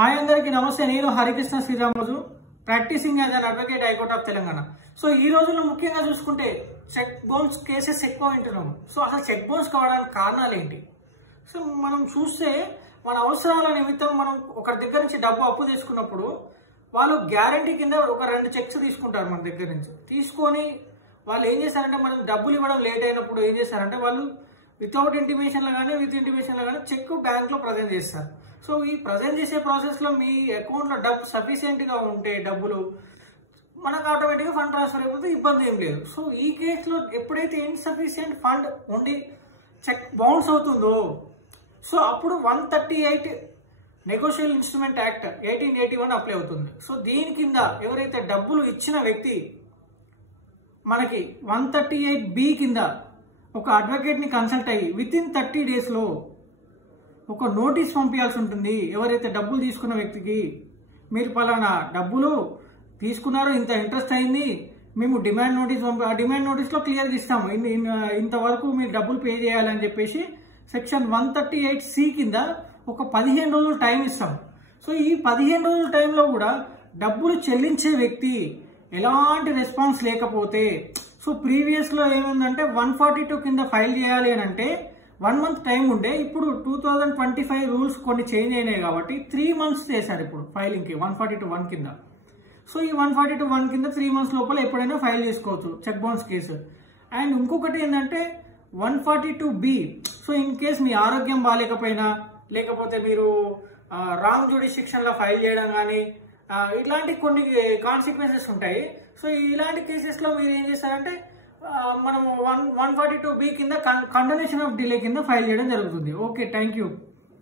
Hi అందరికీ నమస్తే. నేను Harikrishna Sriramaraju, practicing as an advocate high court of Telangana. So ఈ రోజుల్లో ముఖ్యంగా చూసుకుంటే చెక్ బౌన్స్ కేసెస్ ఎక్కువ వింటున్నాము. సో అసలు చెక్ బౌన్స్ కావడానికి కారణాలు ఏంటి? సో మనం చూస్తే మన అవసరాల నిమిత్తం మనం ఒకరి దగ్గర నుంచి డబ్బు అప్పు తీసుకున్నప్పుడు వాళ్ళు గ్యారంటీ కింద ఒక 2 చెక్స్ తీసుకుంటారు మన దగ్గర నుంచి. తీసుకొని వాళ్ళు ఏం చేస్తారంటే మనం డబ్బులు ఇవ్వడం లేట్ అయినప్పుడు ఏం చేస్తారంటే వాళ్ళు వితౌట్ ఇంటిమేషన్లో కానీ విత్ ఇంటిమేషన్లో కానీ చెక్ బ్యాంక్లో ప్రజెంట్ చేస్తారు. సో ఈ ప్రజెంట్ చేసే ప్రాసెస్లో మీ అకౌంట్లో డబ్బు సఫిషియెంట్గా ఉంటే డబ్బులు మనకు ఆటోమేటిక్గా ఫండ్ ట్రాన్స్ఫర్ అయిపోతే ఇబ్బంది ఏం లేదు. సో ఈ కేసులో ఎప్పుడైతే ఇన్సఫిషియెంట్ ఫండ్ ఉండి చెక్ బౌన్స్ అవుతుందో సో అప్పుడు 138 నెగోషియబుల్ ఇన్స్ట్రుమెంట్ యాక్ట్ 1881 అప్లై అవుతుంది. సో దీని కింద ఎవరైతే డబ్బులు ఇచ్చిన వ్యక్తి మనకి 138B కింద ఒక అడ్వకేట్ని కన్సల్ట్ అయ్యి విత్ ఇన్ 30 డేస్లో ఒక నోటీస్ పంపించాల్సి ఉంటుంది. ఎవరైతే డబ్బులు తీసుకున్న వ్యక్తికి మీరు పలానా డబ్బులు తీసుకున్నారో ఇంత ఇంట్రెస్ట్ అయింది, మేము డిమాండ్ నోటీస్ ఆ డిమాండ్ నోటీస్లో క్లియర్గా ఇస్తాము, ఇంతవరకు మీరు డబ్బులు పే చేయాలని చెప్పేసి సెక్షన్ 138C కింద ఒక 15 రోజులు టైం ఇస్తాం. సో ఈ 15 రోజుల టైంలో కూడా డబ్బులు చెల్లించే వ్యక్తి ఎలాంటి రెస్పాన్స్ లేకపోతే సో ప్రీవియస్లో ఏముందంటే 142 కింద ఫైల్ చేయాలి అని అంటే 1 మంత్ టైం ఉండే. ఇప్పుడు 2025 రూల్స్ కొన్ని చేంజ్ అయినాయి కాబట్టి 3 మంత్స్ చేశారు ఇప్పుడు ఫైలింగ్కి 142(1) కింద. సో ఈ 142(1) కింద 3 మంత్స్ లోపల ఎప్పుడైనా ఫైల్ చేసుకోవచ్చు చెక్ బౌన్స్ కేసు. అండ్ ఇంకొకటి ఏంటంటే 142B. సో ఇన్ కేస్ మీ ఆరోగ్యం బాగాలేకపోయినా లేకపోతే మీరు రాంగ్ జ్యుడిస్డిక్షన్లో ఫైల్ చేయడం కానీ ఇట్లాంటి కొన్ని కాన్సిక్వెన్సెస్ ఉంటాయి. సో ఇలాంటి కేసెస్లో మీరు ఏం చేస్తారంటే మనం 142B కింద కండోనేషన్ ఆఫ్ డిలే కింద ఫైల్ చేయడం జరుగుతుంది. Okay, thank you.